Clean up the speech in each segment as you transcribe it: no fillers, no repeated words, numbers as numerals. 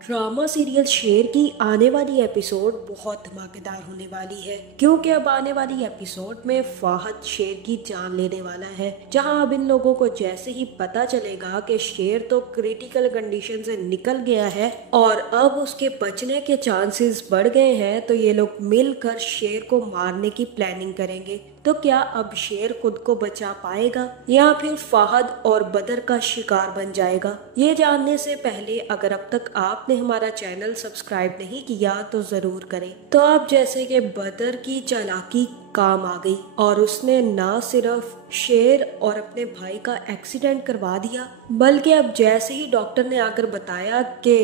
Drama serial शेर की आने वाली एपिसोड बहुत धमाकेदार होने वाली है, क्योंकि अब आने वाली एपिसोड में फाहद शेर की जान लेने वाला है। जहां अब इन लोगों को जैसे ही पता चलेगा कि शेर तो क्रिटिकल कंडीशन से निकल गया है और अब उसके बचने के चांसेस बढ़ गए हैं, तो ये लोग मिलकर शेर को मारने की प्लानिंग करेंगे। तो क्या अब शेर खुद को बचा पाएगा या फिर फाहद और बदर का शिकार बन जाएगा? ये जानने से पहले अगर अब तक आपने हमारा चैनल सब्सक्राइब नहीं किया तो जरूर करें। तो अब जैसे कि बदर की चालाकी काम आ गई और उसने ना सिर्फ शेर और अपने भाई का एक्सीडेंट करवा दिया, बल्कि अब जैसे ही डॉक्टर ने आकर बताया कि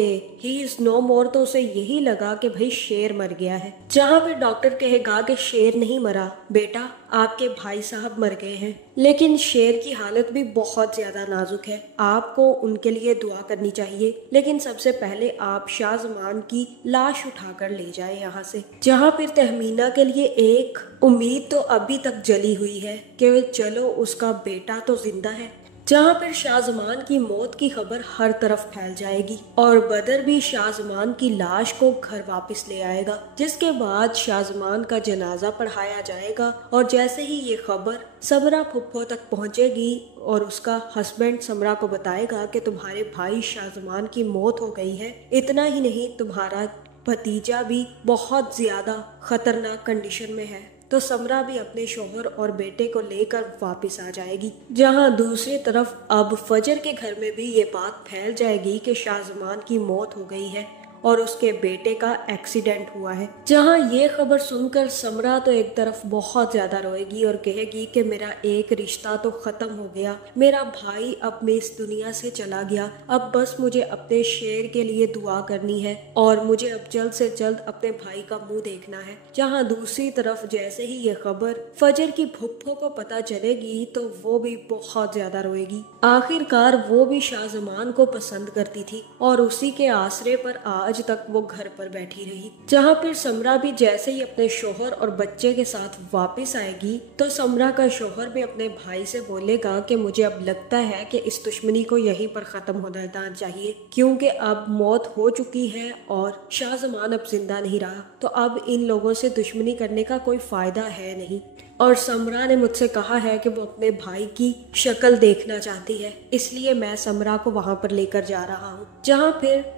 ही इज नो मोर, तो उसे यही लगा कि भाई शेर मर गया है। जहां पे डॉक्टर कहेगा कि शेर नहीं मरा बेटा, आपके भाई साहब मर गए हैं, लेकिन शेर की हालत भी बहुत ज्यादा नाजुक है, आपको उनके लिए दुआ करनी चाहिए। लेकिन सबसे पहले आप शाहजमान की लाश उठाकर ले जाए यहाँ से। जहाँ फिर तहमीना के लिए एक उम्मीद तो अभी तक जली हुई है कि चलो उसका बेटा तो जिंदा है। जहाँ पर शाहजमान की मौत की खबर हर तरफ फैल जाएगी और बदर भी शाहजमान की लाश को घर वापस ले आएगा, जिसके बाद शाहजमान का जनाजा पढ़ाया जाएगा। और जैसे ही ये खबर समरा फुप्पो तक पहुंचेगी और उसका हस्बैंड समरा को बताएगा कि तुम्हारे भाई शाहजमान की मौत हो गई है, इतना ही नहीं तुम्हारा भतीजा भी बहुत ज्यादा खतरनाक कंडीशन में है, तो समरा भी अपने शोहर और बेटे को लेकर वापस आ जाएगी। जहां दूसरी तरफ अब फजर के घर में भी ये बात फैल जाएगी कि शाहजमान की मौत हो गई है और उसके बेटे का एक्सीडेंट हुआ है। जहां ये खबर सुनकर समरा तो एक तरफ बहुत ज्यादा रोएगी और कहेगी कि मेरा एक रिश्ता तो खत्म हो गया, मेरा भाई अब मैं इस दुनिया से चला गया, अब बस मुझे अपने शेर के लिए दुआ करनी है और मुझे अब जल्द से जल्द अपने भाई का मुंह देखना है। जहां दूसरी तरफ जैसे ही ये खबर फजर की फुप्पो को पता चलेगी तो वो भी बहुत ज्यादा रोएगी। आखिरकार वो भी शाहजमान को पसंद करती थी और उसी के आसरे पर आज तक वो घर पर बैठी रही। जहाँ फिर समरा भी जैसे ही अपने शोहर और बच्चे के साथ वापस आएगी तो समरा का शोहर भी अपने भाई से बोलेगा कि मुझे अब लगता है कि इस दुश्मनी को यहीं पर खत्म हो जाना चाहिए, क्योंकि अब मौत हो चुकी है और शाहजमान अब जिंदा नहीं रहा, तो अब इन लोगों से दुश्मनी करने का कोई फायदा है नहीं। और समरा ने मुझसे कहा है कि वो अपने भाई की शक्ल देखना चाहती है, इसलिए मैं समरा को वहां पर लेकर जा रहा हूँ। जहाँ फिर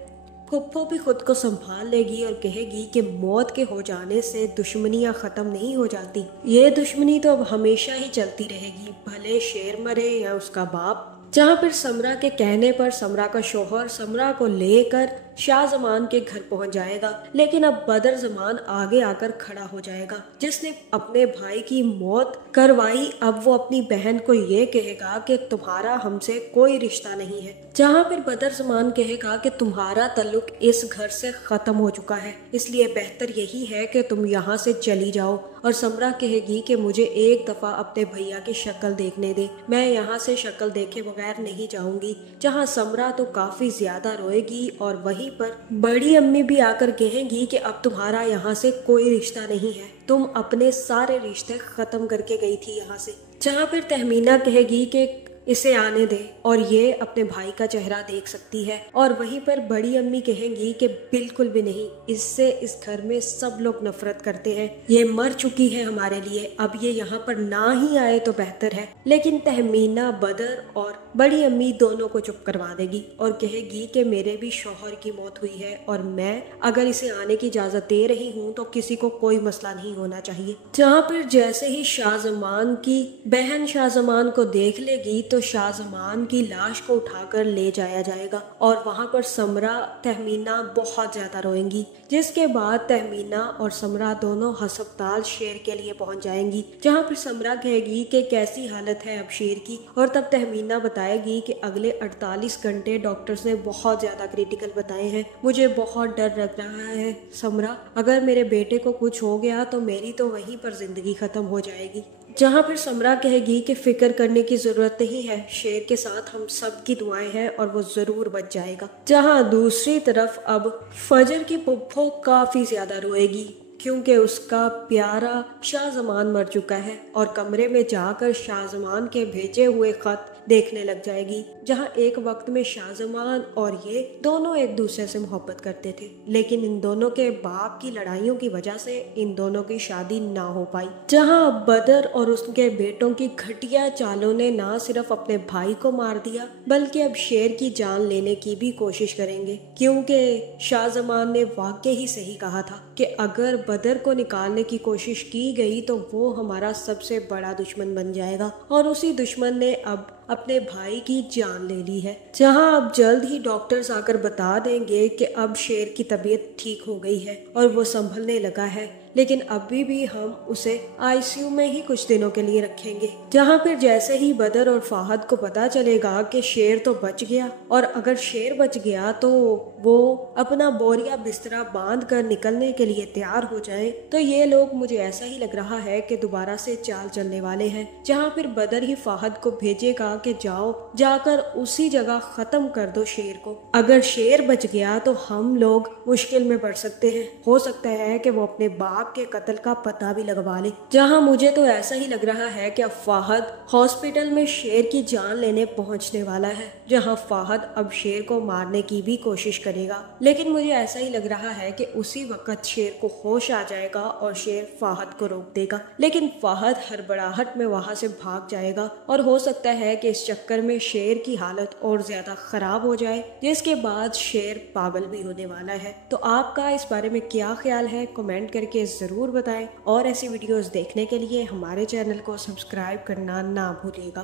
फुप्पो भी खुद को संभाल लेगी और कहेगी कि मौत के हो जाने से दुश्मनियां खत्म नहीं हो जाती, ये दुश्मनी तो अब हमेशा ही चलती रहेगी, भले शेर मरे या उसका बाप। जहाँ फिर समरा के कहने पर समरा का शोहर समरा को लेकर शाहजमान के घर पहुंच जाएगा, लेकिन अब बदर जमान आगे आकर खड़ा हो जाएगा, जिसने अपने भाई की मौत करवाई। अब वो अपनी बहन को ये कहेगा कि तुम्हारा हमसे कोई रिश्ता नहीं है। जहाँ फिर बदर जमान कहेगा कि तुम्हारा ताल्लुक इस घर से खत्म हो चुका है, इसलिए बेहतर यही है कि तुम यहाँ से चली जाओ। और समरा कहेगी कि मुझे एक दफा अपने भैया की शक्ल देखने दे, मैं यहाँ से शक्ल देखे बगैर नहीं जाऊंगी। जहाँ समरा तो काफी ज्यादा रोएगी और वहीं पर बड़ी अम्मी भी आकर कहेंगी कि अब तुम्हारा यहाँ से कोई रिश्ता नहीं है, तुम अपने सारे रिश्ते खत्म करके गई थी यहाँ से। जहाँ फिर तहमीना कहेगी कि इसे आने दे और ये अपने भाई का चेहरा देख सकती है, और वहीं पर बड़ी अम्मी कहेंगी कि बिल्कुल भी नहीं, इससे इस घर में सब लोग नफरत करते हैं, ये मर चुकी है हमारे लिए, अब ये यहाँ पर ना ही आए तो बेहतर है। लेकिन तहमीना बदर और बड़ी अम्मी दोनों को चुप करवा देगी और कहेगी कि मेरे भी शौहर की मौत हुई है और मैं अगर इसे आने की इजाजत दे रही हूँ तो किसी को कोई मसला नहीं होना चाहिए। जहाँ पर जैसे ही शाहजमान की बहन शाहजमान को देख लेगी तो शाहजमान की लाश को उठाकर ले जाया जाएगा और वहां पर समरा तहमीना बहुत ज्यादा रोएंगी, जिसके बाद तहमीना और समरा दोनों अस्पताल शेर के लिए पहुंच जाएंगी। जहां पर समरा कहेगी कि कैसी हालत है अब शेर की, और तब तहमीना बताएगी कि अगले 48 घंटे डॉक्टर्स ने बहुत ज्यादा क्रिटिकल बताए हैं, मुझे बहुत डर लग रहा है समरा, अगर मेरे बेटे को कुछ हो गया तो मेरी तो वहीं पर जिंदगी खत्म हो जाएगी। जहाँ फिर समरा कहेगी कि फिक्र करने की जरूरत नहीं है, शेर के साथ हम सब की दुआएं हैं और वो जरूर बच जाएगा। जहाँ दूसरी तरफ अब फजर की फुप्पो काफी ज्यादा रोएगी, क्योंकि उसका प्यारा शाहजमान मर चुका है और कमरे में जाकर शाहजमान के भेजे हुए खत देखने लग जाएगी, जहाँ एक वक्त में शाहजमान और ये दोनों एक दूसरे से मोहब्बत करते थे, लेकिन इन दोनों के बाप की लड़ाइयों की वजह से इन दोनों की शादी ना हो पाई। जहाँ बदर और उसके बेटों की घटिया चालों ने ना सिर्फ अपने भाई को मार दिया, बल्कि अब शेर की जान लेने की भी कोशिश करेंगे, क्योंकि शाहजमान ने वाकई ही सही कहा था कि अगर बदर को निकालने की कोशिश की गई तो वो हमारा सबसे बड़ा दुश्मन बन जाएगा, और उसी दुश्मन ने अब अपने भाई की जान ले ली है। जहां अब जल्द ही डॉक्टर्स आकर बता देंगे कि अब शेर की तबीयत ठीक हो गई है और वो संभलने लगा है, लेकिन अभी भी हम उसे आईसीयू में ही कुछ दिनों के लिए रखेंगे। जहां फिर जैसे ही बदर और फाहद को पता चलेगा कि शेर तो बच गया, और अगर शेर बच गया तो वो अपना बोरिया बिस्तरा बांध कर निकलने के लिए तैयार हो जाएं, तो ये लोग, मुझे ऐसा ही लग रहा है कि दोबारा से चाल चलने वाले हैं। जहां फिर बदर ही फाहद को भेजेगा कि जाओ, जाकर उसी जगह खत्म कर दो शेर को। अगर शेर बच गया तो हम लोग मुश्किल में पड़ सकते हैं। हो सकता है कि वो अपने बाप के कत्ल का पता भी लगवा ले। जहां मुझे तो ऐसा ही लग रहा है कि अब फाहद हॉस्पिटल में शेर की जान लेने पहुंचने वाला है, जहां फाहद अब शेर को मारने की भी कोशिश करेगा, लेकिन मुझे ऐसा ही लग रहा है कि उसी वक्त शेर को होश आ जाएगा और शेर फाहद को रोक देगा, लेकिन फाहद हड़बड़ाहट में वहां से भाग जाएगा, और हो सकता है कि इस चक्कर में शेर की हालत और ज्यादा खराब हो जाए, जिसके बाद शेर पागल भी होने वाला है। तो आपका इस बारे में क्या ख्याल है, कमेंट करके जरूर बताएं, और ऐसी वीडियोस देखने के लिए हमारे चैनल को सब्सक्राइब करना ना भूलिएगा।